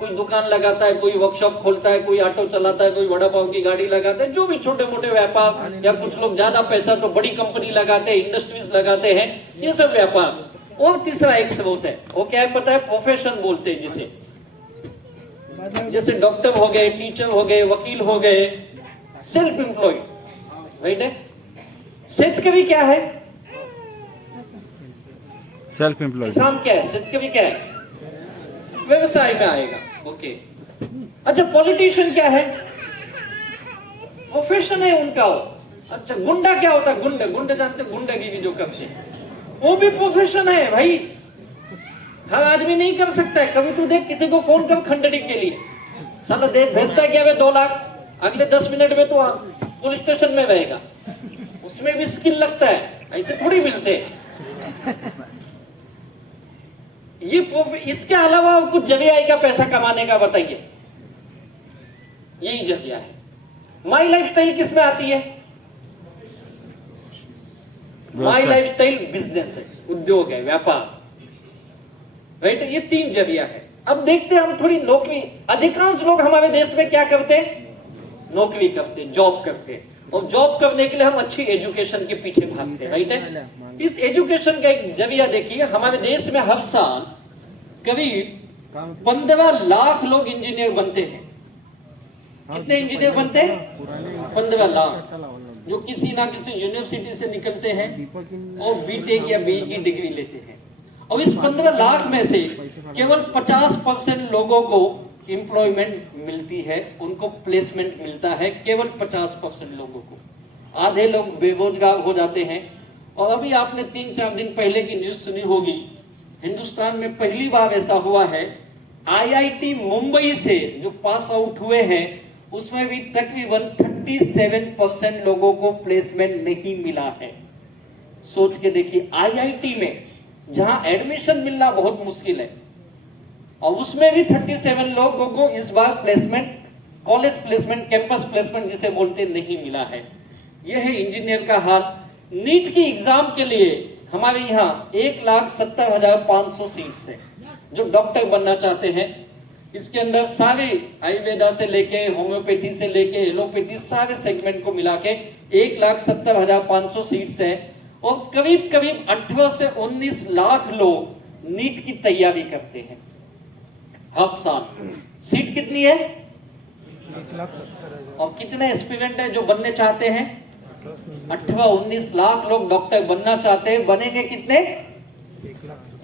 कोई दुकान लगाता है, कोई वर्कशॉप खोलता है, कोई ऑटो चलाता है, कोई वड़ा पाव की गाड़ी लगाता है, जो भी छोटे मोटे व्यापार, या कुछ लोग ज्यादा पैसा तो बड़ी कंपनी लगाते हैं, इंडस्ट्रीज लगाते हैं, ये सब व्यापार। और तीसरा एक स्रोत है, वो क्या है पता है? प्रोफेशन बोलते हैं जिसे, जैसे डॉक्टर हो गए, टीचर हो गए, वकील हो गए, सेल्फ एम्प्लॉयड, राइट है। शेतकरी क्या है? Self employed. किसान क्या है? शेतकरी क्या है? व्यवसाय में आएगा, ओके। अच्छा, पॉलिटिशियन क्या है? प्रोफेशन है उनका। अच्छा, गुंडा क्या होता है? गुंडे जानते, गुंडागिरी जो करते हैं, वो भी प्रोफेशन है भाई। हर आदमी नहीं कर सकता है। कभी तू देख किसी को फोन कर खंडनी के लिए, साला देख भेजता क्या वे 2 लाख, अगले 10 मिनट में तो पुलिस स्टेशन में रहेगा। उसमें भी स्किल लगता है, ऐसे थोड़ी मिलते। ये इसके अलावा और कुछ जरिया है क्या पैसा कमाने का? बताइए। यही जरिया है। माई लाइफस्टाइल किस में आती है? माई लाइफस्टाइल बिजनेस है, उद्योग है, व्यापार, राइट। ये 3 जरिया है। अब देखते हैं हम थोड़ी नौकरी। अधिकांश लोग हमारे देश में क्या करते हैं? नौकरी करते, जॉब करते, और जॉब करने के लिए हम अच्छी एजुकेशन के पीछे भागते हैं, राइट है। इस एजुकेशन का एक जरिया देखिए, हमारे देश में हर साल करीब 15 लाख लोग इंजीनियर बनते हैं। कितने इंजीनियर बनते हैं? 15 लाख, जो किसी ना किसी यूनिवर्सिटी से निकलते हैं और बीटेक या बीई की डिग्री लेते हैं। और इस 15 लाख में से केवल 50% लोगों को एम्प्लॉयमेंट मिलती है, उनको प्लेसमेंट मिलता है, केवल 50% लोगों को। आधे लोग बेरोजगार हो जाते हैं। और अभी आपने 3-4 दिन पहले की न्यूज सुनी होगी, हिंदुस्तान में पहली बार ऐसा हुआ है, आईआईटी मुंबई से जो पास आउट हुए हैं उसमें भी तकरीबन 37% लोगों को प्लेसमेंट नहीं मिला है। सोच के देखिए, आईआईटी में जहां एडमिशन मिलना बहुत मुश्किल है, और उसमें भी 37 लोगों को इस बार placement, college placement, campus placement जिसे बोलते, नहीं मिला है। यह है इंजीनियर का हाल। नीट की एग्जाम के लिए हमारे यहाँ 1,70,500 सीट्स है। जो डॉक्टर बनना चाहते हैं, इसके अंदर सारे आयुर्वेदा से लेके, होम्योपैथी से लेके, एलोपैथी, सारे सेगमेंट को मिला के 1,70,500 सीट्स है। और करीब करीब 18 से 19 लाख लोग नीट की तैयारी करते हैं हर साल। सीट कितनी है? 1,70,000। और कितने एस्पिरेंट है जो बनने चाहते हैं? 18-19 लाख लोग डॉक्टर बनना चाहते हैं। बनेंगे कितने?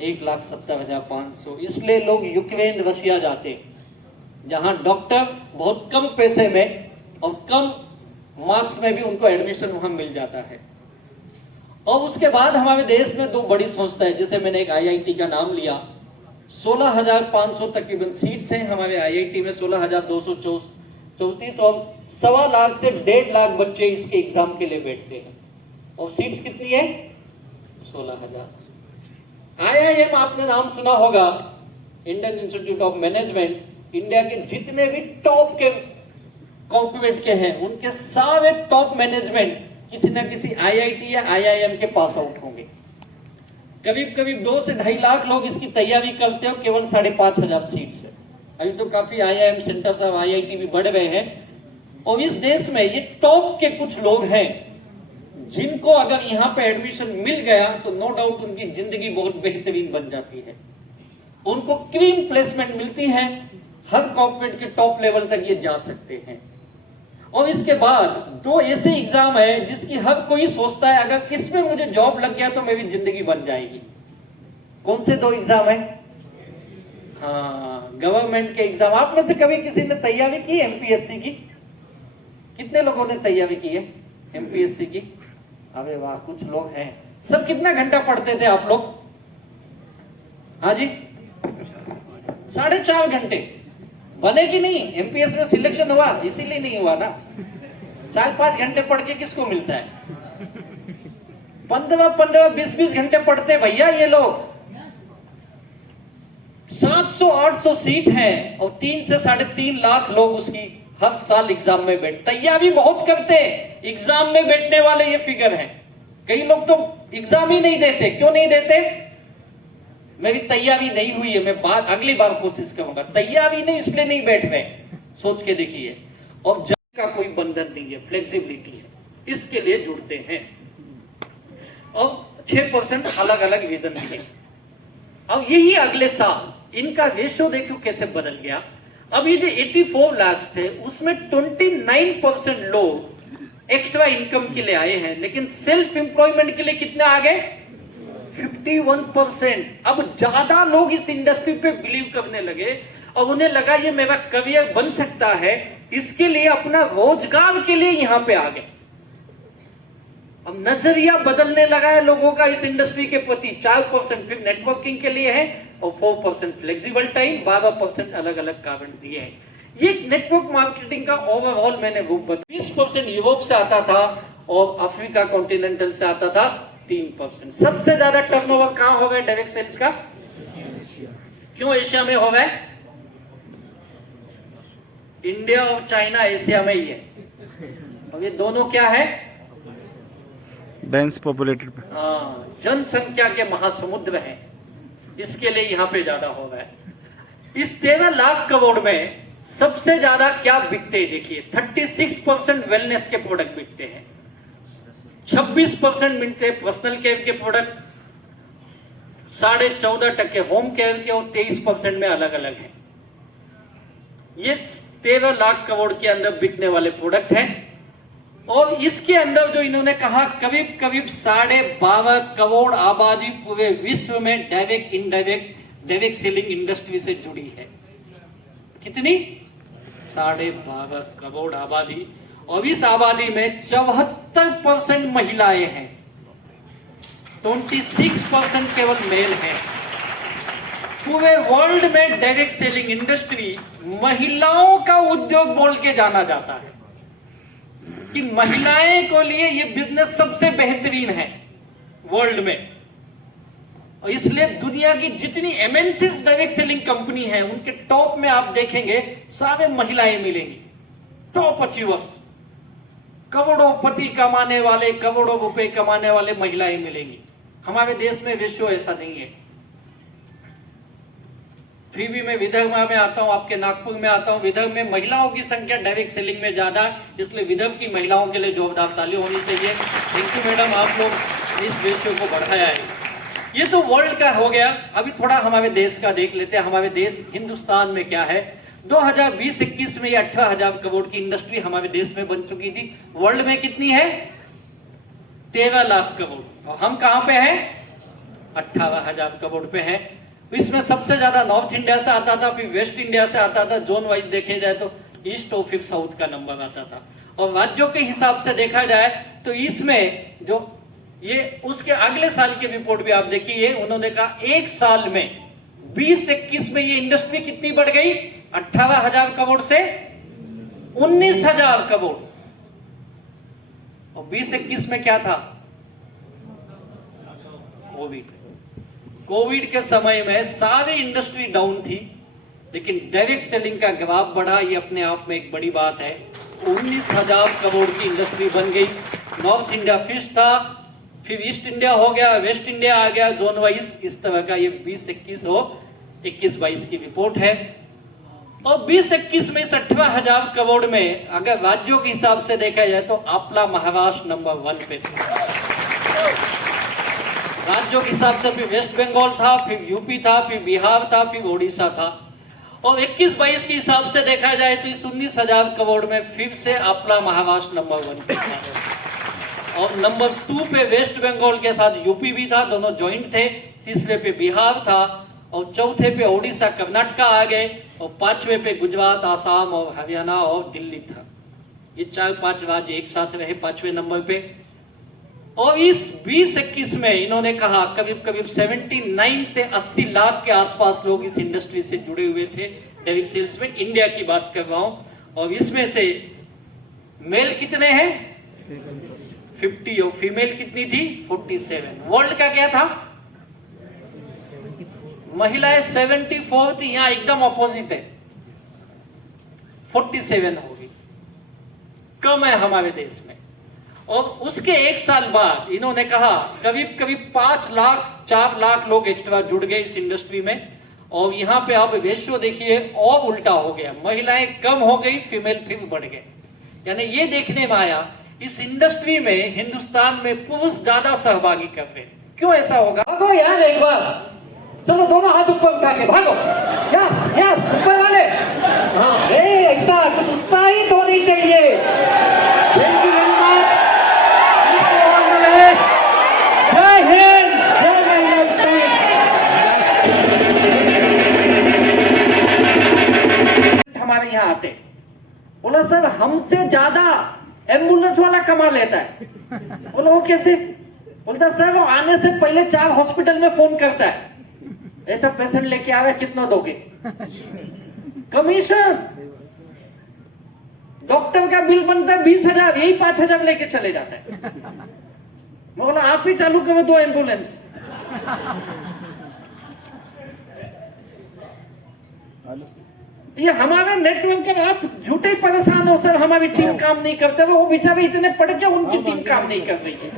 1,70,500। इसलिए लोग यूक्रेन, रशिया जाते हैं, जहां डॉक्टर बहुत कम पैसे में और कम मार्क्स में भी उनको एडमिशन वहां मिल जाता है। और उसके बाद हमारे देश में 2 बड़ी संस्था है, जैसे मैंने एक आईआईटी का नाम लिया, 16,500 तकरीबन सीट्स हैं हमारे आईआईटी में, 16,234, और 1.25 लाख से 1.5 लाख बच्चे इसके एग्जाम के लिए बैठते हैं। और सीट्स कितनी है? 16,000। आईआईएम आपने नाम सुना होगा, Indian institute of management. India के जितने भी टॉप के कॉर्पोरेट के हैं, उनके सारे टॉप मैनेजमेंट किसी ना किसी आईआईटी या आईआईएम के पास आउट होंगे। करीब करीब 2 से 2.5 लाख लोग इसकी तैयारी करते हो, केवल 5,500 सीट्स है। अभी तो काफी आईआईएम सेंटर्स और आईआईटी भी बढ़ गए हैं। और इस देश में ये टॉप के कुछ लोग हैं जिनको अगर यहाँ पे एडमिशन मिल गया तो नो डाउट उनकी जिंदगी बहुत बेहतरीन बन जाती है। उनको क्लीन प्लेसमेंट मिलती है, हर कॉर्पोरेट के टॉप लेवल तक ये जा सकते हैं। और इसके बाद 2 ऐसे एग्जाम है जिसकी हर कोई सोचता है अगर इसमें मुझे जॉब लग गया तो मेरी जिंदगी बन जाएगी। कौन से 2 एग्जाम है? हाँ, गवर्नमेंट के एग्जाम। आप में से कभी किसी ने तैयारी की एमपीएससी की? कितने लोगों ने तैयारी की है एमपीएससी की? अरे वाह, कुछ लोग हैं। सब कितना घंटा पढ़ते थे आप लोग? हाँ जी, 4.5 घंटे। बने कि नहीं? एमपीएस में सिलेक्शन हुआ, इसीलिए नहीं हुआ ना। 4-5 घंटे पढ़ के किसको मिलता है? 15-15, 20-20 घंटे पढ़ते भैया ये लोग। 700-800 सीट हैं और 3 से 3.5 लाख लोग उसकी हर साल एग्जाम में बैठ, तैयारी बहुत करते हैं। एग्जाम में बैठने वाले ये फिगर हैं। कई लोग तो एग्जाम ही नहीं देते। क्यों नहीं देते? मैं भी तैयारी नहीं हुई है, मैं बात अगली बार कोशिश करूंगा। तैयारी नहीं इसलिए नहीं बैठ गए, सोच के देखिए। और जब का कोई बंधन नहीं है, फ्लेक्सिबिलिटी है, इसके लिए जुड़ते हैं। और 6% अलग अलग विजन दिए। अब यही अगले साल इनका रेशो देखो कैसे बदल गया। अब ये जो 84 लाख थे उसमें 29% लोग एक्स्ट्रा इनकम के लिए आए हैं, लेकिन सेल्फ एम्प्लॉयमेंट के लिए कितने आ गए? 51%। अब ज्यादा लोग इस इंडस्ट्री पे बिलीव करने लगे और उन्हें लगा ये मेरा करियर बन सकता है, इसके लिए अपना रोजगार के लिए यहां पे आ गए। अब नजरिया बदलने लगा है लोगों का इस इंडस्ट्री के प्रति। 4% फिर नेटवर्किंग के लिए है और 4% फ्लेक्सिबल टाइम, 12% अलग अलग कारण दिए हैं। ये नेटवर्क मार्केटिंग का ओवरऑल मैंने रूप बता। 20% यूरोप से आता था और अफ्रीका कॉन्टिनेंटल से आता था 3%। सबसे ज्यादा टर्नओवर कहां हो गया डायरेक्ट सेल्स का? क्यों एशिया में हो गया? इंडिया और चाइना एशिया में ही है। अब ये दोनों क्या है? Dense populated. जनसंख्या के महासमुद्र है, इसके लिए यहां पे ज्यादा हो रहा है। इस 13 लाख करोड़ में सबसे ज्यादा क्या बिकते हैं देखिए। 36% वेलनेस के प्रोडक्ट बिकते हैं, 26% मिलते हैं पर्सनल केयर के प्रोडक्ट, 14.5% होम केयर के और 23% में अलग अलग है। ये 13 लाख करोड़ के अंदर बिकने वाले प्रोडक्ट हैं। और इसके अंदर जो इन्होंने कहा करीब करीब 12.5 करोड़ आबादी पूरे विश्व में डायरेक्ट डायरेक्ट सेलिंग इंडस्ट्री से जुड़ी है। कितनी? 12.5 करोड़ आबादी। और इस आबादी में 74% महिलाएं हैं, 26% केवल मेल हैं। पूरे वर्ल्ड में डायरेक्ट सेलिंग इंडस्ट्री महिलाओं का उद्योग बोल के जाना जाता है कि महिलाएं को लिए ये बिजनेस सबसे बेहतरीन है वर्ल्ड में। और इसलिए दुनिया की जितनी एमएनसीज डायरेक्ट सेलिंग कंपनी है उनके टॉप में आप देखेंगे सारे महिलाएं मिलेंगी। टॉप अचीवर्स, करोड़ों कमाने वाले, करोड़ों रुपए कमाने वाले महिलाएं मिलेंगी। हमारे देश में रेशियो ऐसा नहीं है। फिर भी मैं विदर्भ में आता हूं, आपके नागपुर में आता हूं। विदर्भ में महिलाओं की संख्या डायरेक्ट सेलिंग में ज्यादा, इसलिए विदर्भ की महिलाओं के लिए जोरदार ताली होनी चाहिए। थैंक यू मैडम, आप लोग इस रेशियो को बढ़ाया है। ये तो वर्ल्ड का हो गया। अभी थोड़ा हमारे देश का देख लेते हैं। हमारे देश हिंदुस्तान में क्या है? 2020-21 में 18,000 करोड़ की इंडस्ट्री हमारे देश में बन चुकी थी। वर्ल्ड में कितनी है? 13 लाख करोड़। और हम कहां पे हैं? 18,000 करोड़ पे हैं। इसमें सबसे ज्यादा नॉर्थ इंडिया से आता था, फिर वेस्ट इंडिया से आता था। जोन वाइज देखे जाए तो ईस्ट और फिर साउथ का नंबर आता था। और राज्यों के हिसाब से देखा जाए तो इसमें जो ये उसके अगले साल की रिपोर्ट भी आप देखिए। उन्होंने कहा एक साल में 20-21 में ये इंडस्ट्री कितनी बढ़ गई? 18,000 करोड़ से 19,000 करोड़। और 20-21 में क्या था? कोविड के समय में सारी इंडस्ट्री डाउन थी, लेकिन डायरेक्ट सेलिंग का ग्राफ बढ़ा। ये अपने आप में एक बड़ी बात है। 19,000 करोड़ की इंडस्ट्री बन गई। नॉर्थ इंडिया फिश था, फिर ईस्ट इंडिया हो गया, वेस्ट इंडिया आ गया जोन वाइज। इस तरह का ये 20-21 और 21-22 की रिपोर्ट है। और 20-21 में इस 18,000 करोड़ में अगर राज्यों के हिसाब से देखा जाए तो आपला महाराष्ट्र नंबर 1 पे था। राज्यों के हिसाब से फिर वेस्ट बंगाल था, फिर यूपी था, फिर बिहार था, फिर ओडिशा था। और 21-22 के हिसाब से देखा जाए तो इस 19,000 करोड़ में फिर से आपला महाराष्ट्र नंबर 1 पे था। और नंबर 2 पे वेस्ट बंगाल के साथ यूपी भी था, दोनों ज्वाइंट थे। तीसरे पे बिहार था और चौथे पे ओडिशा कर्नाटका आ गए। और 5वें पे गुजरात, आसाम और हरियाणा और दिल्ली था। ये 4-5 राज्य एक साथ रहे 5वें नंबर पे। और इस 20-21 में इन्होंने कहा करीब करीब 79 से 80 लाख के आसपास लोग इस इंडस्ट्री से जुड़े हुए थे डायरेक्ट सेल्स में। इंडिया की बात कर रहा हूं। और इसमें से मेल कितने हैं? 50 और फीमेल कितनी थी? 47। वर्ल्ड का क्या था? महिलाएं 74 थी, यहां एकदम ऑपोजिट है, 47 होगी, कम है हमारे देश में। और उसके 1 साल बाद इन्होंने कहा करीब करीब 5 लाख 4 लाख लोग एक्स्ट्रा जुड़ गए इस इंडस्ट्री में। और यहाँ पे आप रेशियो देखिए और उल्टा हो गया, महिलाएं कम हो गई, फीमेल फिर बढ़ गए। यानी ये देखने में आया इस इंडस्ट्री में हिंदुस्तान में पुरुष ज्यादा सहभागी कर रहे। क्यों ऐसा होगा? भागो यार एक बार, चलो दोनों हाथ ऊपर उठा के भागो, या ऊपर वाले। हाँ ऐसा उत्साहित होनी चाहिए। Thank you very much. जय हिंद, जय हमारे यहाँ आते, बोला सर हमसे ज्यादा एम्बुलेंस वाला कमा लेता है। बोला वो कैसे? बोलता सर वो आने से पहले 4 हॉस्पिटल में फोन करता है, ऐसा पेशेंट लेके आ रहा है, कितना दोगे? कमीशन। डॉक्टर का बिल बनता है 20,000, यही 5,000 लेके चले जाता है। मैं बोला आप ही चालू करो 2 एम्बुलेंस। ये हमारे नेटवर्क के आप झूठे परेशान हो सर, हमारी टीम काम नहीं करते। वो बेचारे इतने पढ़ के उनकी टीम काम नहीं कर रही है।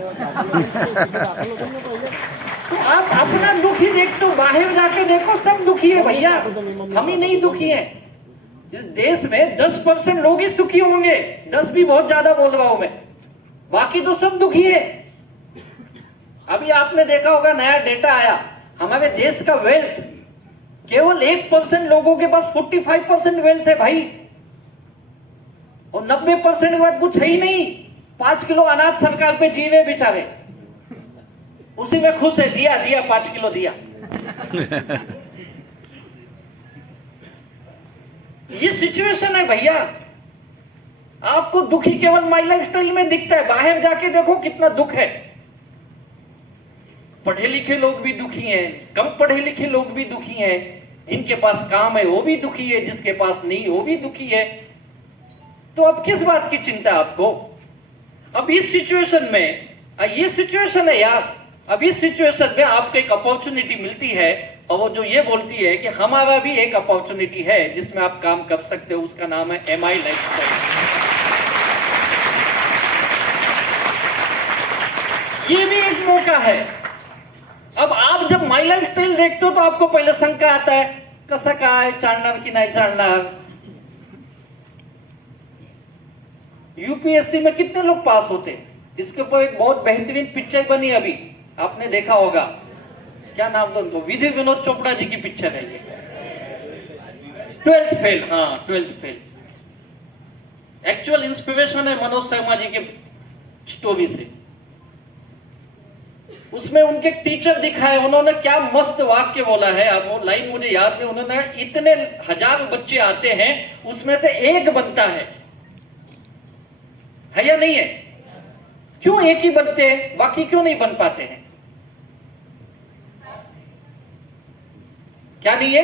तो आप अपना दुखी देखते हो, बाहर जाके देखो सब दुखी है भैया, हम ही नहीं दुखी है। इस देश में 10% लोग ही सुखी होंगे, 10 भी बहुत ज्यादा बोल रहा हूं मैं, बाकी तो सब दुखी है। अभी आपने देखा होगा नया डेटा आया, हमारे देश का वेल्थ केवल 1% लोगों के पास 45% वेल्थ है भाई, और 90% के बाद कुछ है ही नहीं। 5 किलो अनाज सरकार पे जीवे बेचारे, उसी में खुश है, दिया 5 किलो दिया। ये सिचुएशन है भैया। आपको दुखी केवल माई लाइफ स्टाइल में दिखता है, बाहर जाके देखो कितना दुख है। पढ़े लिखे लोग भी दुखी हैं, कम पढ़े लिखे लोग भी दुखी हैं, जिनके पास काम है वो भी दुखी है, जिसके पास नहीं वो भी दुखी है। तो अब किस बात की चिंता आपको? अब इस सिचुएशन में, ये सिचुएशन है यार, अब इस सिचुएशन में आपको एक अपॉर्चुनिटी मिलती है, और वो जो ये बोलती है कि हमारा भी एक अपॉर्चुनिटी है जिसमें आप काम कर सकते हो, उसका नाम है MI लाइफस्टाइल। ये भी एक मौका है। अब आप जब माई लाइफ स्टाइल देखते हो तो आपको पहले शंका आता है, कसा काय चालणार की नाही चालणार। यूपीएससी में कितने लोग पास होते? इसके ऊपर एक बहुत बेहतरीन पिक्चर बनी अभी, आपने देखा होगा, क्या नाम था उनको, विधि विनोद चोपड़ा जी की पिक्चर है ये, 12th फेल। हाँ 12th फेल। एक्चुअल इंस्पिरेशन है मनोज शर्मा जी के स्टोरी से। उसमें उनके टीचर दिखाए, उन्होंने क्या मस्त वाक्य बोला है, अब वो लाइन मुझे याद नहीं। उन्होंने इतने 1000 बच्चे आते हैं, उसमें से एक बनता है या नहीं है? क्यों एक ही बनते हैं, बाकी क्यों नहीं बन पाते हैं? क्या नहीं है?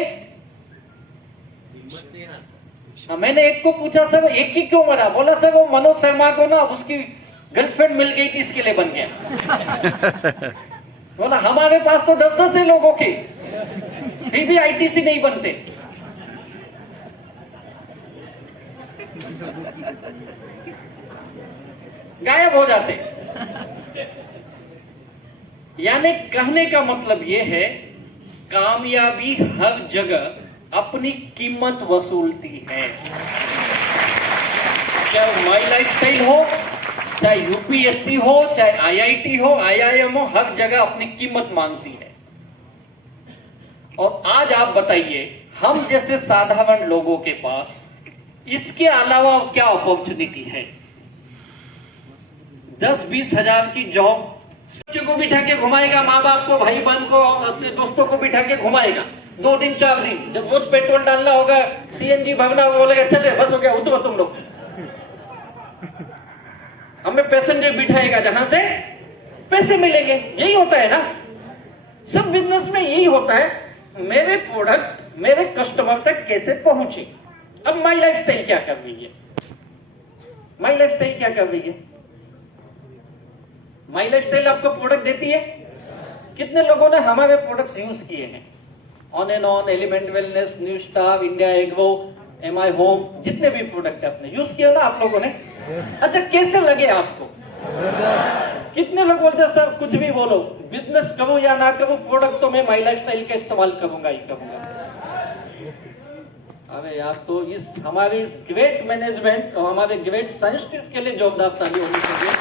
मैंने एक को पूछा सर एक ही क्यों बना? बोला सर वो मनोज शर्मा को ना उसकी गर्लफ्रेंड मिल गई थी, इसके लिए बन गया। बोला हमारे पास तो 10-10 है लोगों की, फिर भी आईटीसी नहीं बनते। गायब हो जाते। यानी कहने का मतलब यह है, कामयाबी हर जगह अपनी कीमत वसूलती है। चाहे माई लाइफ स्टाइल हो, चाहे यूपीएससी हो, चाहे आईआईटी हो, आईआईएम हो, हर जगह अपनी कीमत मांगती है। और आज आप बताइए, हम जैसे साधारण लोगों के पास इसके अलावा क्या अपॉर्चुनिटी है? 10-20 हजार की जॉब, बच्चे को बिठा के घुमाएगा, माँ बाप को, भाई बहन को, अपने दोस्तों को बिठा के घुमाएगा 2 दिन 4 दिन। जब रोज पेट्रोल डालना होगा, सीएनजी भरना होगा, बोलेगा चले बस हो गया, उतरो तुम लोग। हमें पैसेंजर बिठाएगा जहां से पैसे मिलेंगे। यही होता है ना, सब बिजनेस में यही होता है, मेरे प्रोडक्ट मेरे कस्टमर तक कैसे पहुंचे। अब माई लाइफ स्टाइल क्या कर रही है? माई लाइफ स्टाइल क्या कर रही है? माई लाइफ स्टाइल आपको प्रोडक्ट देती है। कितने लोगों ने हमारे प्रोडक्ट्स यूज किए हैं? On and on, element wellness, new star, India agro, MI home, जितने भी प्रोडक्ट आपने यूज किए ना आप लोगों ने। अच्छा कैसे लगे आपको? कितने लोग बोलते हैं सर कुछ भी बोलो, बिजनेस करो या ना करो, प्रोडक्ट तो मैं माई लाइफस्टाइल का इस्तेमाल करूंगा ही करूंगा। अरे यार, तो इस हमारे इस ग्रेट मैनेजमेंट और हमारे ग्रेट साइंटिस्ट के लिए जोरदार ताली होनी चाहिए,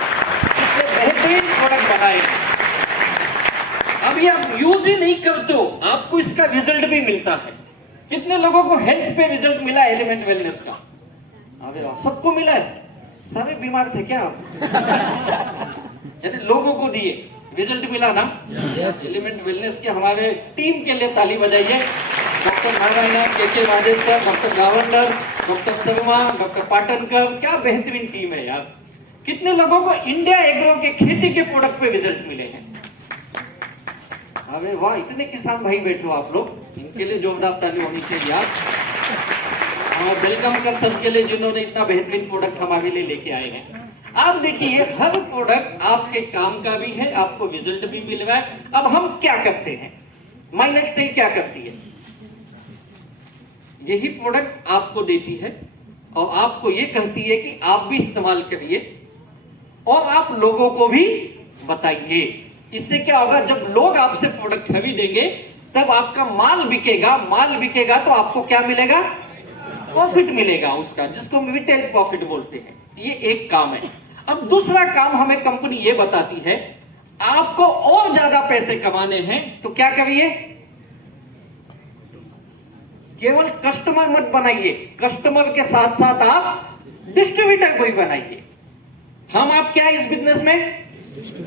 इसलिए बेहतरीन प्रोडक्ट बनाए। अभी आप यूज ही नहीं करते हो, आपको इसका रिजल्ट भी मिलता है। कितने लोगों को हेल्थ पे रिजल्ट मिला एलिमेंट वेलनेस का? अरे सबको मिला है, सारे बीमार थे क्या आप? यानी लोगों को दिए रिजल्ट मिला ना। एलिमेंट वेलनेस के हमारे टीम के लिए ताली बजाइए। Doctor Narayan, K Rajesh sir, doctor Gawandar, doctor Sharma, doctor Patankar, क्या बेहतरीन टीम है यार। कितने लोगों को इंडिया एग्रो के खेती के प्रोडक्ट पे रिजल्ट मिले हैं? अरे वाह, इतने किसान भाई बैठे हो आप लोग, इनके लिए जोरदार ताली होनी चाहिए यार। और वेलकम कर सबके लिए जिन्होंने इतना बेहतरीन प्रोडक्ट हमारे लिए लेके आए हैं। आप देखिए, हर प्रोडक्ट आपके काम का भी है, आपको रिजल्ट भी मिल रहा है। अब हम क्या करते हैं, माई लाइफस्टाइल क्या करती है? यही प्रोडक्ट आपको देती है और आपको ये कहती है कि आप भी इस्तेमाल करिए और आप लोगों को भी बताइए। इससे क्या होगा, जब लोग आपसे प्रोडक्ट खरीदेंगे तब आपका माल बिकेगा। माल बिकेगा तो आपको क्या मिलेगा? प्रॉफिट मिलेगा उसका, जिसको रिटेल प्रॉफिट बोलते हैं। ये एक काम है। अब दूसरा काम हमें कंपनी ये बताती है, आपको और ज्यादा पैसे कमाने हैं तो क्या करिए? केवल कस्टमर मत बनाइए, कस्टमर के साथ साथ आप डिस्ट्रीब्यूटर को ही बनाइए। हम आप क्या है इस बिजनेस में?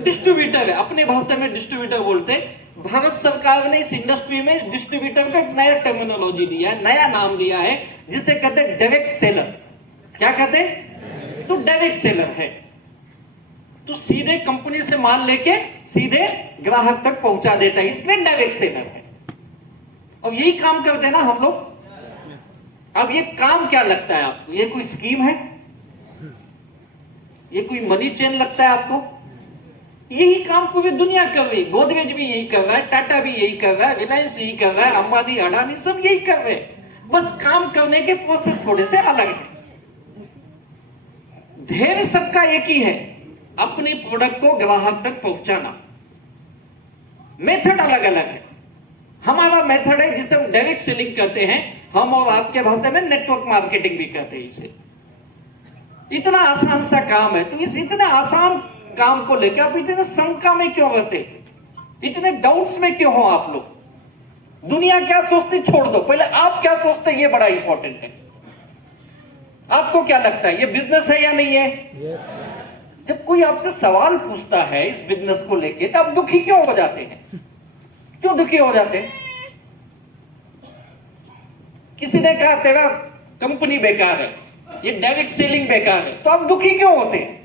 डिस्ट्रीब्यूटर है, अपने भाषा में डिस्ट्रीब्यूटर बोलते हैं। भारत सरकार ने इस इंडस्ट्री में डिस्ट्रीब्यूटर को एक नया टर्मिनोलॉजी दिया है, नया नाम दिया है, जिसे कहते हैं डायरेक्ट सेलर। क्या कहते हैं? तो डायरेक्ट सेलर है, तो सीधे कंपनी से माल लेके सीधे ग्राहक तक पहुंचा देता है, इसलिए डायरेक्ट सेलर है। अब यही काम करते हैं ना हम लोग। अब ये काम क्या लगता है आपको? ये कोई स्कीम है? ये कोई मनी चेन लगता है आपको? यही काम पूरी दुनिया कर रही है। गोदरेज भी यही कर रहा है, टाटा भी यही कर रहा है, रिलायंस यही कर रहा है, अंबानी, अडानी सब यही कर रहे हैं। बस काम करने के प्रोसेस थोड़े से अलग है। ध्येय सबका एक ही है, अपने प्रोडक्ट को ग्राहक तक पहुंचाना। मेथड अलग अलग है। हमारा मेथड है जिसे हम डायरेक्ट सेलिंग करते हैं, हम और आपके भाषा में नेटवर्क मार्केटिंग भी कहते हैं इसे। इतना आसान सा काम है, तो इस इतने आसान काम को लेकर आप इतने शंका में क्यों रहते, इतने डाउट्स में क्यों हो आप लोग? दुनिया क्या सोचती छोड़ दो, पहले आप क्या सोचते हैं ये बड़ा इंपॉर्टेंट है। आपको क्या लगता है, ये बिजनेस है या नहीं है? yes. जब कोई आपसे सवाल पूछता है इस बिजनेस को लेके, तो आप दुखी क्यों हो जाते हैं? क्यों दुखी हो जाते हैं? किसी ने कहा तेरा कंपनी बेकार है, ये डायरेक्ट सेलिंग बेकार है, तो आप दुखी क्यों होते हैं?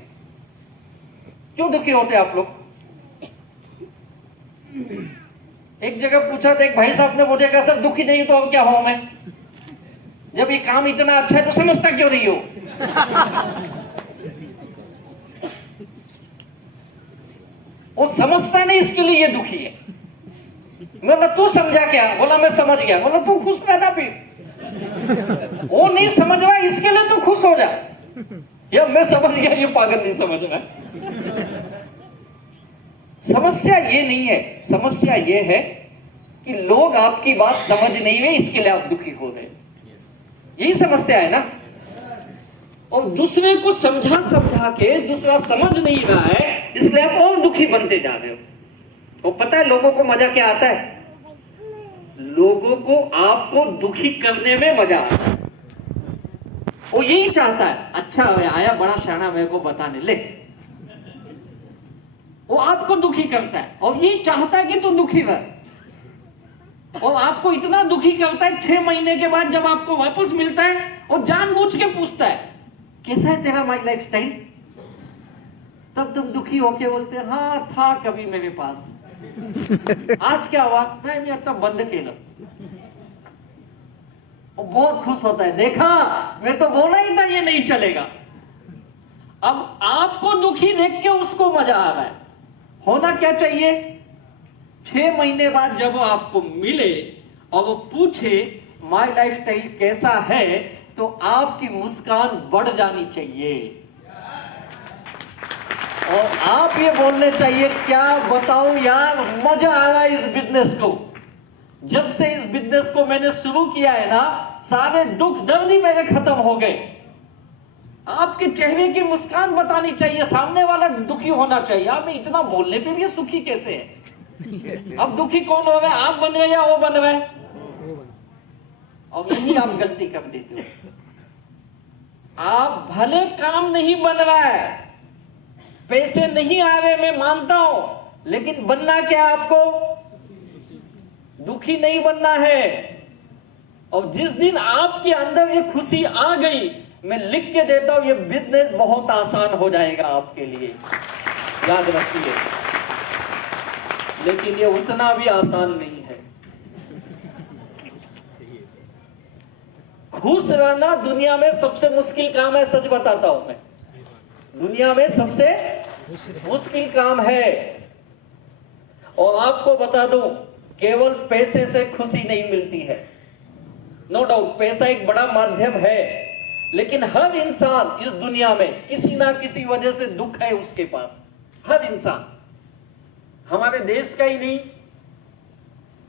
क्यों दुखी होते हैं आप लोग? एक जगह पूछा था, एक भाई साहब ने मुझे कहा सर दुखी नहीं तो अब क्या हूं मैं? जब ये काम इतना अच्छा है तो समझता क्यों नहीं हो? वो समझता नहीं, इसके लिए ये दुखी है। बोला तू समझा क्या? बोला मैं समझ गया। बोला तू खुश रहना फिर। वो नहीं समझ रहा, इसके लिए तू खुश हो जा। या मैं समझ गया, ये पागल नहीं समझ रहा। समस्या ये नहीं है, समस्या ये है कि लोग आपकी बात समझ नहीं रहे, इसके लिए आप दुखी हो रहे। यही समस्या है ना। और दूसरे को समझा समझा के दूसरा समझ नहीं रहा है, इसलिए आप और दुखी बनते जा रहे हो। और पता है लोगों को मजा क्या आता है? लोगों को आपको दुखी करने में मजा आता है। वो यही चाहता है, अच्छा आया बड़ा शाना मेरे को बताने ले। वो आपको दुखी करता है और ये चाहता है कि तू दुखी रह। और आपको इतना दुखी करता है, 6 महीने के बाद जब आपको वापस मिलता है और जानबूझ के पूछता है कैसा है तेरा माई लाइफ स्टाइल, तब तुम दुखी होके बोलते हैं हाँ था कभी मेरे पास, आज क्या हुआ? नहीं मैं तब बंद केलं। वो बहुत खुश होता है, देखा मैं तो बोला ही था ये नहीं चलेगा। अब आपको दुखी देख के उसको मजा आ रहा है। होना क्या चाहिए? 6 महीने बाद जब वो आपको मिले और वो पूछे माय लाइफस्टाइल कैसा है, तो आपकी मुस्कान बढ़ जानी चाहिए। और आप ये बोलने चाहिए क्या बताऊं यार, मजा आ रहा है इस बिजनेस को। जब से इस बिजनेस को मैंने शुरू किया है ना, सारे दुख दर्द ही मेरे खत्म हो गए। आपके चेहरे की मुस्कान बतानी चाहिए, सामने वाला दुखी होना चाहिए। आप इतना बोलने पे भी ये सुखी कैसे है? अब दुखी कौन हो रहा है, आप बन रहे या वो बन रहे? और यही आप गलती कर देते हो। आप भले काम नहीं बन रहा है, पैसे नहीं आ रहे, मैं मानता हूं, लेकिन बनना क्या आपको? दुखी नहीं बनना है। और जिस दिन आपके अंदर ये खुशी आ गई, मैं लिख के देता हूं, ये बिजनेस बहुत आसान हो जाएगा आपके लिए, याद रखिए। लेकिन ये उतना भी आसान नहीं है। खुश रहना दुनिया में सबसे मुश्किल काम है, सच बताता हूं मैं। दुनिया में सबसे मुश्किल काम है। और आपको बता दूं, केवल पैसे से खुशी नहीं मिलती है। नो डाउट पैसा एक बड़ा माध्यम है, लेकिन हर इंसान इस दुनिया में किसी ना किसी वजह से दुख है उसके पास। हर इंसान, हमारे देश का ही नहीं,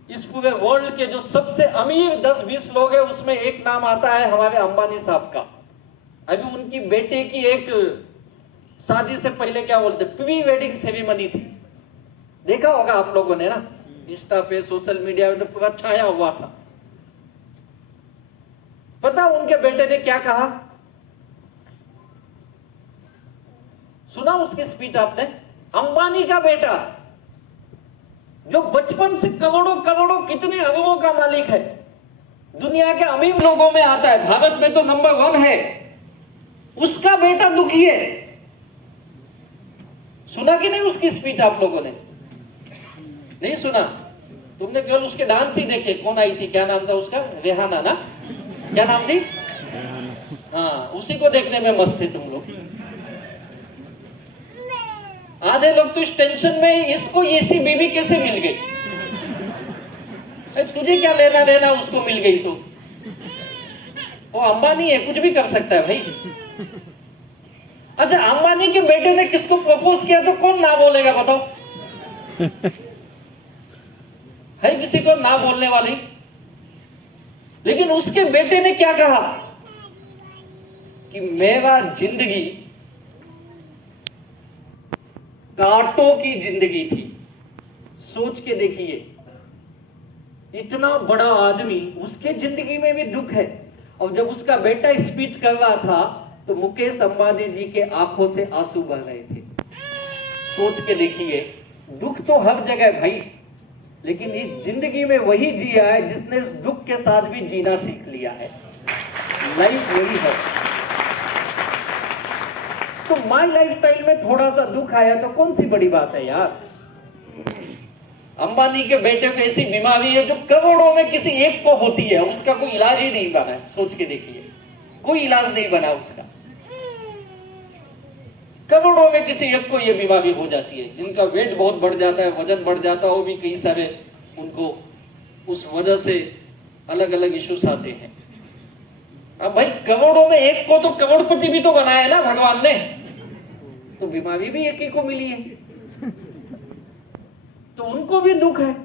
इस पूरे वर्ल्ड के जो सबसे अमीर 10-20 लोग हैं, उसमें एक नाम आता है हमारे अंबानी साहब का। अभी उनकी बेटे की एक शादी से पहले क्या बोलते, प्री वेडिंग सेरेमनी थी। देखा होगा आप लोगों ने ना, इंस्टा पे, सोशल मीडिया पे तो पूरा छाया हुआ था। पता उनके बेटे ने क्या कहा? सुना उसकी स्पीच आपने? अंबानी का बेटा जो बचपन से करोड़ों करोड़ों कितने अरबों का मालिक है, दुनिया के अमीर लोगों में आता है, भारत में तो नंबर 1 है, उसका बेटा दुखी है। सुना कि नहीं उसकी स्पीच आप लोगों ने? नहीं सुना? तुमने केवल उसके डांस ही देखे। कौन आई थी, क्या नाम था उसका? रेहाना ना, क्या नाम थी? हाँ, उसी को देखने में मस्त थे तुम लोग। आधे लोग तो इस टेंशन में, इसको ऐसी बीवी कैसे मिल गई, तुझे क्या लेना देना, उसको मिल गई तो। वो अंबानी है, कुछ भी कर सकता है भाई। अच्छा, अंबानी के बेटे ने किसको प्रपोज किया तो कौन ना बोलेगा बताओ? है किसी को ना बोलने वाली? लेकिन उसके बेटे ने क्या कहा कि मेरा जिंदगी कांटों की जिंदगी थी। सोच के देखिए, इतना बड़ा आदमी, उसके जिंदगी में भी दुख है। और जब उसका बेटा स्पीच कर रहा था तो मुकेश अंबानी जी के आंखों से आंसू बह रहे थे। सोच के देखिए, दुख तो हर जगह भाई, लेकिन इस जिंदगी में वही जिया है जिसने इस दुख के साथ भी जीना सीख लिया है। लाइफ यही है। तो माय लाइफस्टाइल में थोड़ा सा दुख आया तो कौन सी बड़ी बात है यार। अंबानी के बेटे को ऐसी बीमारी है जो करोड़ों में किसी एक को होती है, उसका कोई इलाज ही नहीं बना है। सोच के देखिए, कोई इलाज नहीं बना उसका। करोड़ों में किसी एक को यह बीमारी हो जाती है, जिनका वेट बहुत बढ़ जाता है, वजन बढ़ जाता है, वो भी कई सारे उनको उस वजह से अलग अलग इश्यूज आते हैं। अब भाई करोड़ों में एक को तो करोड़पति भी तो बनाया ना भगवान ने, तो बीमारी भी एक ही को मिली है, तो उनको भी दुख है।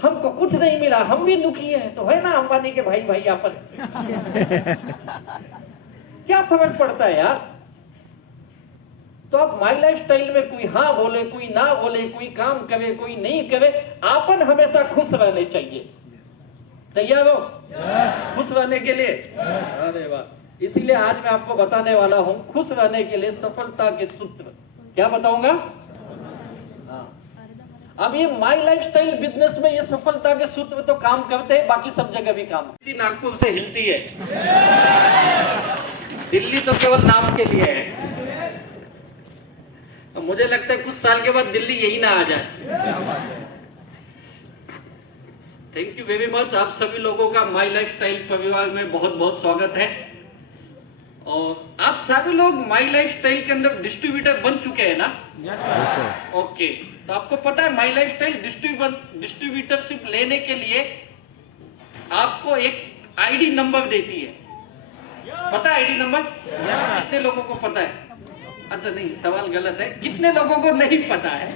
हमको कुछ नहीं मिला, हम भी दुखी हैं, तो है ना अंबानी के भाई भाई आपस क्या फर्क पड़ता है यार। तो आप माय लाइफस्टाइल में कोई हाँ बोले, कोई ना बोले, कोई काम करे, कोई नहीं करे, आपन हमेशा खुश रहने चाहिए। तैयार हो? खुश रहने के लिए? अरे वाह। इसीलिए आज मैं आपको बताने वाला हूं खुश रहने के लिए सफलता के सूत्र। क्या बताऊंगा? अब ये माय लाइफस्टाइल बिजनेस में ये सफलता के सूत्र तो काम करते हैं, बाकी सब जगह भी काम। नागपुर से हिलती है, दिल्ली तो केवल नाम के लिए है। तो मुझे लगता है कुछ साल के बाद दिल्ली यही ना आ जाए। Thank you very much. आप सभी लोगों का माय लाइफस्टाइल परिवार में बहुत बहुत स्वागत है। और आप सभी लोग माय लाइफस्टाइल के अंदर डिस्ट्रीब्यूटर बन चुके हैं ना? Yes sir. ओके, तो आपको पता है माय लाइफस्टाइल डिस्ट्रीब्यूटरशिप लेने के लिए आपको एक आईडी नंबर देती है। पता है आईडी नंबर? कितने लोगों को पता है? अच्छा नहीं, सवाल गलत है। कितने लोगों को नहीं पता है?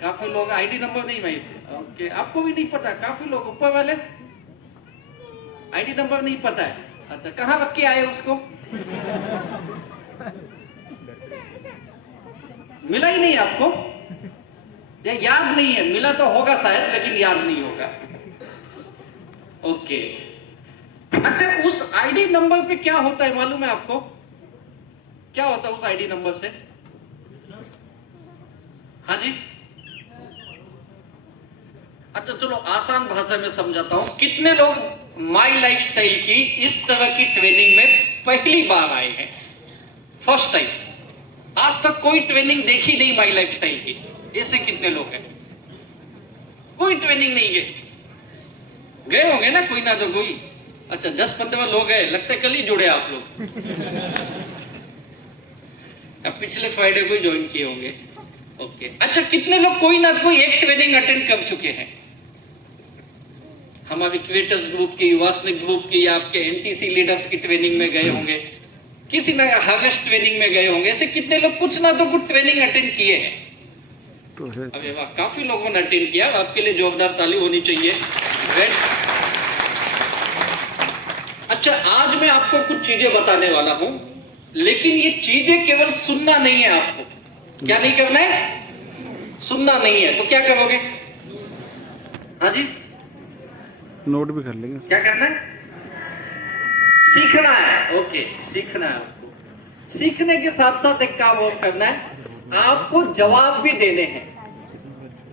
काफी लोग आईडी नंबर नहीं मांगते। ओके, आपको भी नहीं पता? काफी लोग ऊपर वाले आईडी नंबर नहीं पता है। अच्छा, कहाँ रख के आए उसको? मिला ही नहीं आपको, या याद नहीं है? मिला तो होगा शायद, लेकिन याद नहीं होगा। ओके, अच्छा, उस आईडी नंबर पे क्या होता है मालूम है आपको? क्या होता है उस आईडी नंबर से? हाँ जी, अच्छा चलो आसान भाषा में समझाता हूं। कितने लोग माई लाइफस्टाइल की इस तरह की ट्रेनिंग में पहली बार आए हैं? फर्स्ट टाइम, आज तक कोई ट्रेनिंग देखी नहीं माई लाइफस्टाइल की, ऐसे कितने लोग हैं? कोई ट्रेनिंग नहीं गए होंगे ना, कोई ना तो कोई। अच्छा, 10-15 लोग हैं, लगता है कल ही जुड़े आप लोग। अब पिछले फ्राइडे को ही ज्वाइन किए होंगे। ओके, अच्छा, कितने लोग कोई ना कोई एक ट्रेनिंग अटेंड कर चुके हैं? हमारे क्रिएटर्स ग्रुप की, वासनिक ग्रुप की, या आपके एनटीसी लीडर्स की ट्रेनिंग में गए होंगे, किसी ना हार्वेस्ट ट्रेनिंग में गए होंगे। ऐसे कितने लोग कुछ ना तो कुछ ट्रेनिंग अटेंड किए हैं? अरे वाह, काफी लोगों ने अटेंड किया। आपके लिए जोरदार ताली होनी चाहिए। अच्छा, आज मैं आपको कुछ चीजें बताने वाला हूं, लेकिन ये चीजें केवल सुनना नहीं है। आपको क्या नहीं करना है? सुनना नहीं है। तो क्या करोगे? हाँ जी, नोट भी कर लेंगे। क्या करना है? सीखना है। ओके, सीखना है आपको। सीखने के साथ साथ एक काम और करना है, आपको जवाब भी देने हैं।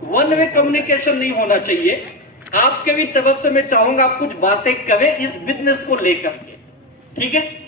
वन वे कम्युनिकेशन नहीं होना चाहिए। आपके भी तरफ से मैं चाहूंगा आप कुछ बातें करें इस बिजनेस को लेकर के, ठीक है?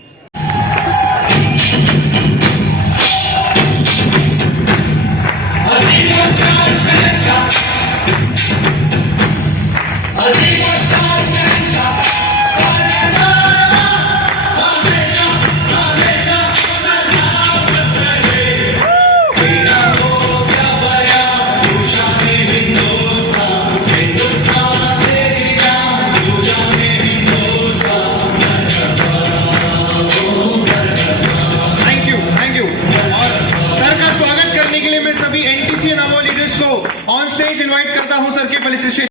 ऑन स्टेज इनवाइट करता हूं सर के फेलिसिटेशन।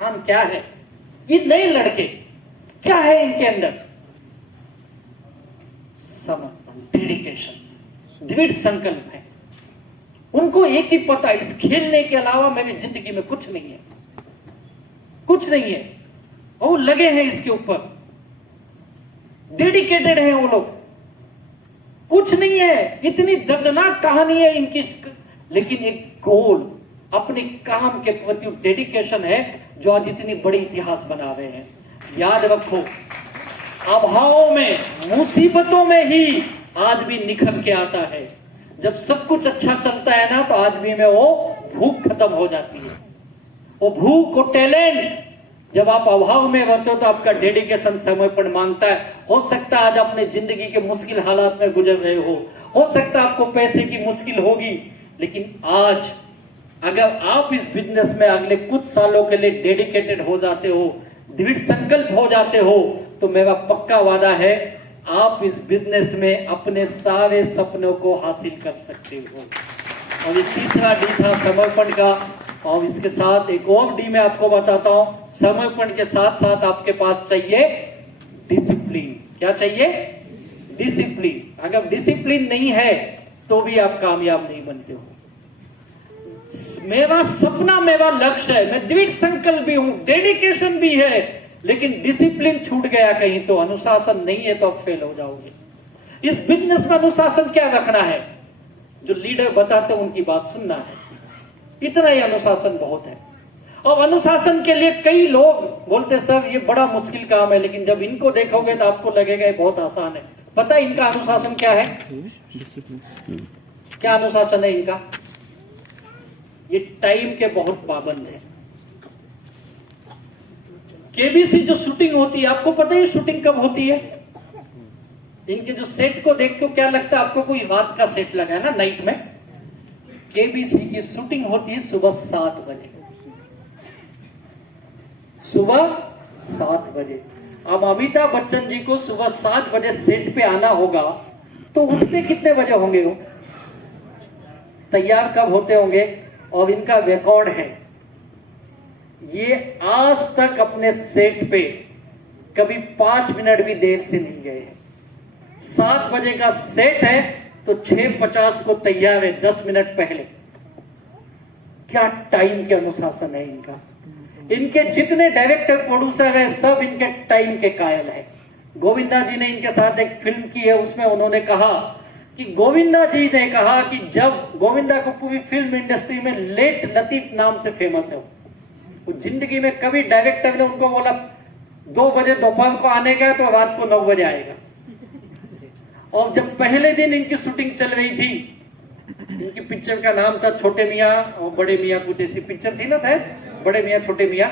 हम क्या है? ये नए लड़के क्या है इनके अंदर? समर्पण, डेडिकेशन, दृढ़ संकल्प है। उनको एक ही पता, इस खेलने के अलावा मेरी जिंदगी में कुछ नहीं है, कुछ नहीं है। और वो लगे हैं इसके ऊपर, डेडिकेटेड हैं वो लोग। कुछ नहीं है, इतनी दर्दनाक कहानी है इनकी, लेकिन एक गोल, अपने काम के प्रति डेडिकेशन है जो आज इतनी बड़ी इतिहास बना रहे हैं। याद रखो, अभावों में, मुसीबतों में ही आदमी निखर के आता है। जब सब कुछ अच्छा चलता है ना, तो आदमी में वो भूख खत्म हो जाती है। वो भूख, वो टैलेंट, जब आप अभाव में रहते हो तो आपका डेडिकेशन, समर्पण मांगता है। हो सकता है आज अपने जिंदगी के मुश्किल हालात में गुजर रहे हो सकता है आपको पैसे की मुश्किल होगी, लेकिन आज अगर आप इस बिजनेस में अगले कुछ सालों के लिए डेडिकेटेड हो जाते हो, दृढ़ संकल्प हो जाते हो, तो मेरा पक्का वादा है आप इस बिजनेस में अपने सारे सपनों को हासिल कर सकते हो। और ये तीसरा डी था समर्पण का, और इसके साथ एक और डी मैं आपको बताता हूं। समर्पण के साथ साथ आपके पास चाहिए डिसिप्लिन। क्या चाहिए? डिसिप्लिन। अगर डिसिप्लिन नहीं है तो भी आप कामयाब नहीं बनते हो। मेरा सपना, मेरा लक्ष्य है, मैं दृढ़ संकल्प भी हूं, डेडिकेशन भी है, लेकिन डिसिप्लिन छूट गया कहीं, तो अनुशासन नहीं है तो आप फेल हो जाओगे। इस बिजनेस में अनुशासन क्या रखना है? जो लीडर बताते हैं उनकी बात सुनना है, इतना ही अनुशासन बहुत है। और अनुशासन के लिए कई लोग बोलते सर ये बड़ा मुश्किल काम है, लेकिन जब इनको देखोगे तो आपको लगेगा ये बहुत आसान है। पता है इनका अनुशासन क्या है? क्या अनुशासन है इनका? ये टाइम के बहुत पाबंद है। केबीसी जो शूटिंग होती है, आपको पता है शूटिंग कब होती है? इनके जो सेट को देख के क्या लगता है आपको कोई रात का सेट लगा है ना, नाइट में? केबीसी की शूटिंग होती है सुबह 7 बजे, सुबह 7 बजे। अब अमिताभ बच्चन जी को सुबह 7 बजे सेट पे आना होगा, तो उठते कितने बजे होंगे वो? तैयार कब होते होंगे? और इनका रिकॉर्ड है, ये आज तक अपने सेट पे कभी 5 मिनट भी देर से नहीं गए हैं। 7 बजे का सेट है तो 6:50 को तैयार है, 10 मिनट पहले। क्या टाइम के अनुशासन है इनका। इनके जितने डायरेक्टर प्रोड्यूसर है सब इनके टाइम के कायल है। गोविंदा जी ने इनके साथ एक फिल्म की है, उसमें उन्होंने कहा कि गोविंदा जी ने कहा कि जब गोविंदा को पूरी फिल्म इंडस्ट्री में लेट लतीफ नाम से फेमस है, वो जिंदगी में कभी डायरेक्टर ने उनको बोला 2 बजे दोपहर को आने का तो रात को 9 बजे आएगा। और जब पहले दिन इनकी शूटिंग चल रही थी, इनकी पिक्चर का नाम था छोटे मियाँ और बड़े मियाँ, कुछ ऐसी पिक्चर थी ना शायद, बड़े मियाँ छोटे मियाँ,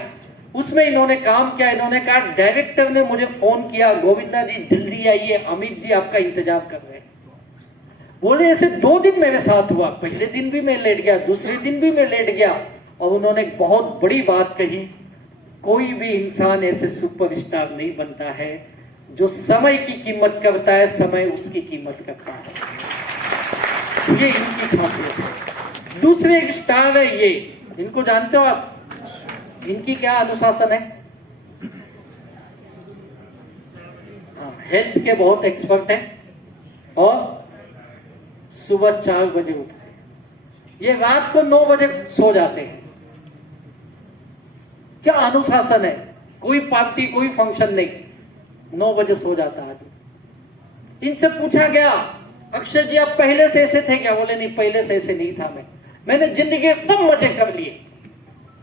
उसमें इन्होंने काम किया। इन्होंने कहा डायरेक्टर ने मुझे फोन किया, गोविंदा जी जल्दी आइए, अमित जी आपका इंतजार कर रहे हैं। बोले ऐसे 2 दिन मेरे साथ हुआ, पहले दिन भी मैं लेट गया, दूसरे दिन भी मैं लेट गया। और उन्होंने एक बहुत बड़ी बात कही, कोई भी इंसान ऐसे सुपरस्टार नहीं बनता है जो समय की कीमत करता है, समय उसकी कीमत करता है। ये इनकी खासियत है। दूसरे एक स्टार है ये, इनको जानते हो आप? इनकी क्या अनुशासन है? हेल्थ के बहुत एक्सपर्ट है और सुबह 4 बजे उठते हैं। ये रात को 9 बजे सो जाते हैं। क्या अनुशासन है। कोई पार्टी कोई फंक्शन नहीं, 9 बजे सो जाता है। इनसे पूछा गया अक्षय जी आप पहले से ऐसे थे क्या? बोले नहीं, पहले से ऐसे नहीं था मैंने जिंदगी के सब मजे कर लिए,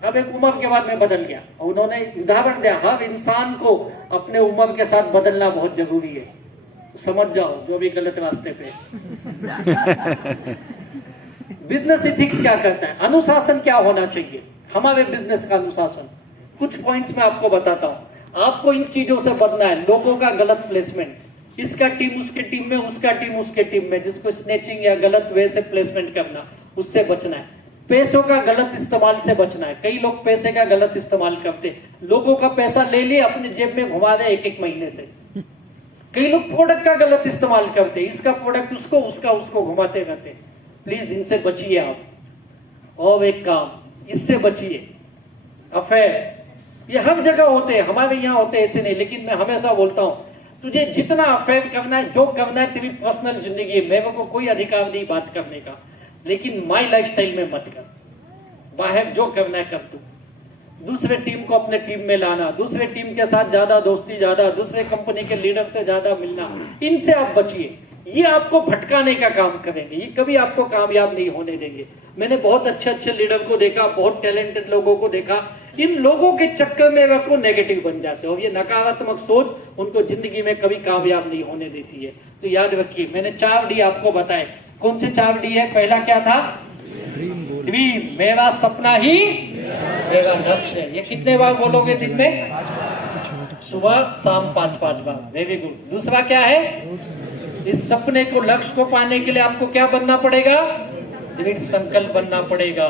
अब एक उम्र के बाद मैं बदल गया। और उन्होंने उदाहरण दिया, हर इंसान को अपने उम्र के साथ बदलना बहुत जरूरी है। समझ जाओ जो भी गलत रास्ते पे। बिजनेस इथिक्स क्या करता है, अनुशासन क्या होना चाहिए हमारे बिजनेस का अनुशासन? कुछ पॉइंट्स में आपको बताता हूं। आपको इन चीजों से बचना है। लोगों का गलत प्लेसमेंट, इसका टीम उसके टीम में, उसका टीम उसके टीम में, जिसको स्नेचिंग या गलत वे से प्लेसमेंट करना, उससे बचना है। पैसों का गलत इस्तेमाल से बचना है। कई लोग पैसे का गलत इस्तेमाल करते, लोगों का पैसा ले लिए अपने जेब में घुमा रहे 1-1 महीने से। कई लोग प्रोडक्ट का गलत इस्तेमाल करते, इसका प्रोडक्ट उसको, उसका उसको घुमाते रहते। प्लीज इनसे बचिए आप। और एक काम, इससे बचिए, अफेयर ये हर जगह होते हैं, हमारे यहाँ होते हैं ऐसे नहीं। लेकिन मैं हमेशा बोलता हूँ तुझे जितना अफेयर करना है, जो करना है तेरी पर्सनल जिंदगी है, मेरे को कोई अधिकार नहीं बात करने का, लेकिन माई लाइफस्टाइल में मत कर। बाहर जो करना है कर तू। दूसरे टीम को अपने टीम में लाना, दूसरे टीम के साथ ज्यादा दोस्ती, ज्यादा दूसरे कंपनी के लीडर से ज्यादा मिलना, इनसे आप बचिए। ये आपको भटकाने का काम करेंगे, ये कभी आपको कामयाब नहीं होने देंगे। मैंने बहुत अच्छे अच्छे लीडर को देखा, बहुत टैलेंटेड लोगों को देखा, इन लोगों के चक्कर में वो नेगेटिव बन जाते हैं और ये नकारात्मक सोच उनको जिंदगी में कभी कामयाब नहीं होने देती है। तो याद रखिए, मैंने 4 डी आपको बताए। कौन से 4 डी है? पहला क्या था? ड्रीम, मेरा सपना ही मेरा लक्ष्य है। ये कितने बार बोलोगे दिन में? सुबह शाम 5-5 बार। Very good. दूसरा क्या है? इस सपने को, लक्ष्य को पाने के लिए आपको क्या बनना पड़ेगा? दृढ़ संकल्प बनना पड़ेगा।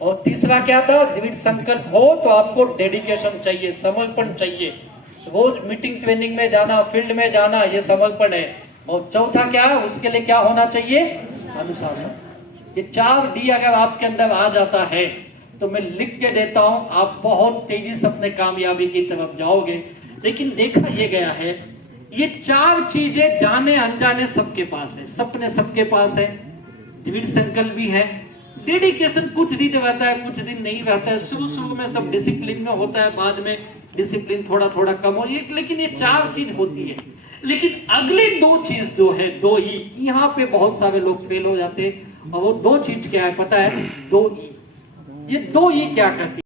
और तीसरा क्या था? दृढ़ संकल्प हो तो आपको डेडिकेशन चाहिए, समर्पण चाहिए। रोज मीटिंग ट्रेनिंग में जाना, फील्ड में जाना, ये समर्पण है। और चौथा क्या? उसके लिए क्या होना चाहिए? अनुशासन। ये 4 डी अगर आपके अंदर आ जाता है तो मैं लिख के देता हूं, आप बहुत तेजी से अपने कामयाबी की तरफ जाओगे। लेकिन देखा ये गया है, ये 4 चीजें जाने अनजाने सबके पास है। सपने सबके पास है, दृढ़ संकल्प भी है, डेडिकेशन कुछ दिन रहता है, कुछ दिन नहीं रहता है। शुरू में सब डिसिप्लिन में होता है, बाद में डिसिप्लिन थोड़ा थोड़ा कम हो, लेकिन ये 4 चीज होती है। लेकिन अगले 2 चीज जो है, 2 ई, यहाँ पे बहुत सारे लोग फेल हो जाते हैं। और वो 2 चीज क्या है पता है? 2 ई। ये 2 ई क्या करती है?